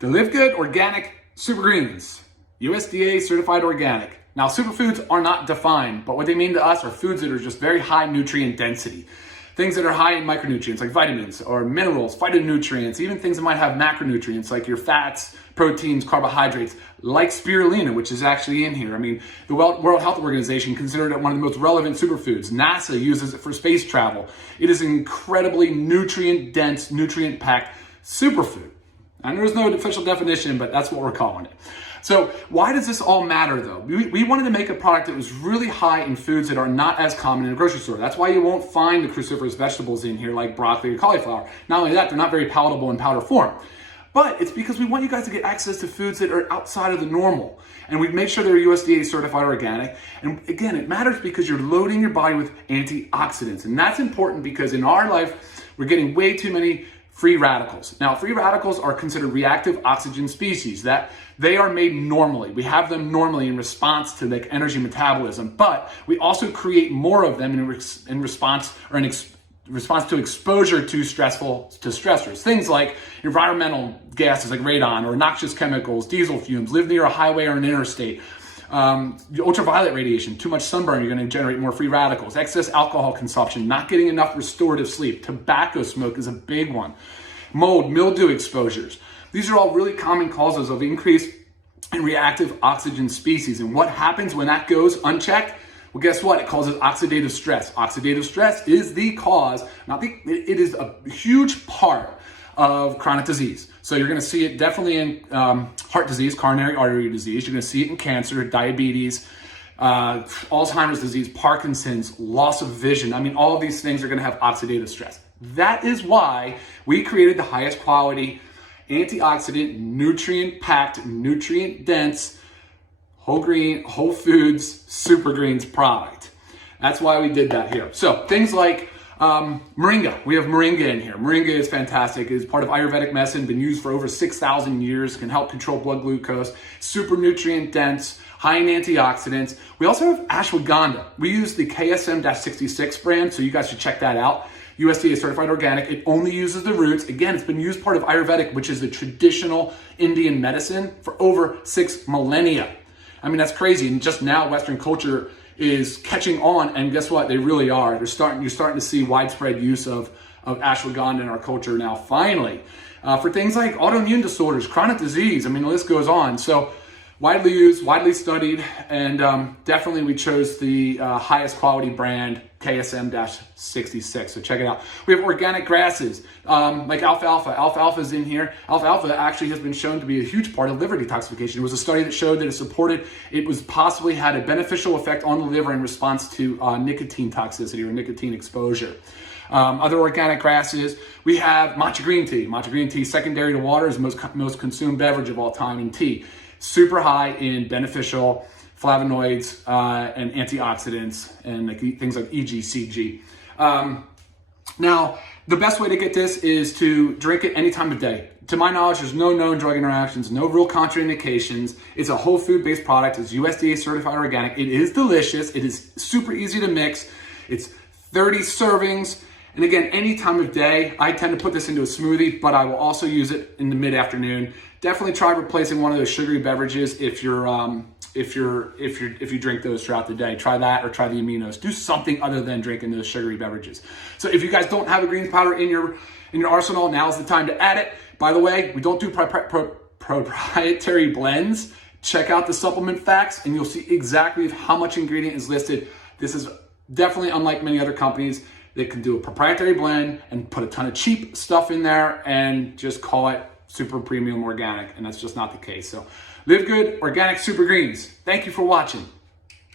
The LiveGood Organic Super Greens, USDA certified organic. Now, superfoods are not defined, but what they mean to us are foods that are just very high nutrient density. Things that are high in micronutrients like vitamins or minerals, phytonutrients, even things that might have macronutrients like your fats, proteins, carbohydrates, like spirulina, which is actually in here. I mean, the World Health Organization considered it one of the most relevant superfoods. NASA uses it for space travel. It is an incredibly nutrient-dense, nutrient-packed superfood. And there's no official definition, but that's what we're calling it. So why does this all matter though? We wanted to make a product that was really high in foods that are not as common in a grocery store. That's why you won't find the cruciferous vegetables in here like broccoli or cauliflower. Not only that, they're not very palatable in powder form. But it's because we want you guys to get access to foods that are outside of the normal. And we've made sure they're USDA certified organic. And again, it matters because you're loading your body with antioxidants. And that's important because in our life, we're getting way too many free radicals. Now, free radicals are considered reactive oxygen species, that they are made normally. We have them normally in response to like energy metabolism, but we also create more of them in response to exposure to stressors. Things like environmental gases like radon or noxious chemicals, diesel fumes, live near a highway or an interstate. Ultraviolet radiation, too much sunburn, you're going to generate more free radicals. Excess alcohol consumption, not getting enough restorative sleep. Tobacco smoke is a big one. Mold, mildew exposures. These are all really common causes of increase in reactive oxygen species. And what happens when that goes unchecked? Well, guess what? It causes oxidative stress. Oxidative stress is the cause, it is a huge part of chronic disease. So you're going to see it definitely in heart disease, coronary artery disease. You're going to see it in cancer, diabetes, Alzheimer's disease, Parkinson's, loss of vision. I mean, all of these things are going to have oxidative stress. That is why we created the highest quality, antioxidant, nutrient-packed, nutrient-dense, whole foods, super greens product. That's why we did that here. So things like moringa. We have moringa in here. Moringa is fantastic. It is part of Ayurvedic medicine, been used for over 6,000 years, can help control blood glucose, super nutrient dense, high in antioxidants. We also have ashwagandha. We use the KSM-66 brand, so you guys should check that out. USDA certified organic. It only uses the roots. Again, it's been used part of Ayurvedic, which is the traditional Indian medicine for over 6 millennia. I mean, that's crazy. And just now Western culture is catching on, and guess what? They really are. You're starting to see widespread use of ashwagandha in our culture now, finally. For things like autoimmune disorders, chronic disease, I mean, the list goes on. So widely used, widely studied, and definitely we chose the highest quality brand, KSM-66. So check it out. We have organic grasses, like alfalfa. Alfalfa is in here. Alfalfa actually has been shown to be a huge part of liver detoxification. There was a study that showed that it was possibly had a beneficial effect on the liver in response to nicotine toxicity or nicotine exposure. Other organic grasses, we have matcha green tea. Matcha green tea, secondary to water, is the most consumed beverage of all time in tea. Super high in beneficial flavonoids and antioxidants and like things like EGCG. Now, the best way to get this is to drink it any time of day. To my knowledge, there's no known drug interactions, no real contraindications. It's a whole food-based product. It's USDA certified organic. It is delicious. It is super easy to mix. It's 30 servings. And again, any time of day. I tend to put this into a smoothie, but I will also use it in the mid-afternoon. Definitely try replacing one of those sugary beverages if you drink those throughout the day. Try that or try the aminos. Do something other than drinking those sugary beverages. So if you guys don't have a greens powder in your arsenal, now's the time to add it. By the way, we don't do proprietary blends. Check out the supplement facts and you'll see exactly how much ingredient is listed. This is definitely unlike many other companies that can do a proprietary blend and put a ton of cheap stuff in there and just call it super premium organic, and that's just not the case. So LiveGood Organic Super Greens. Thank you for watching.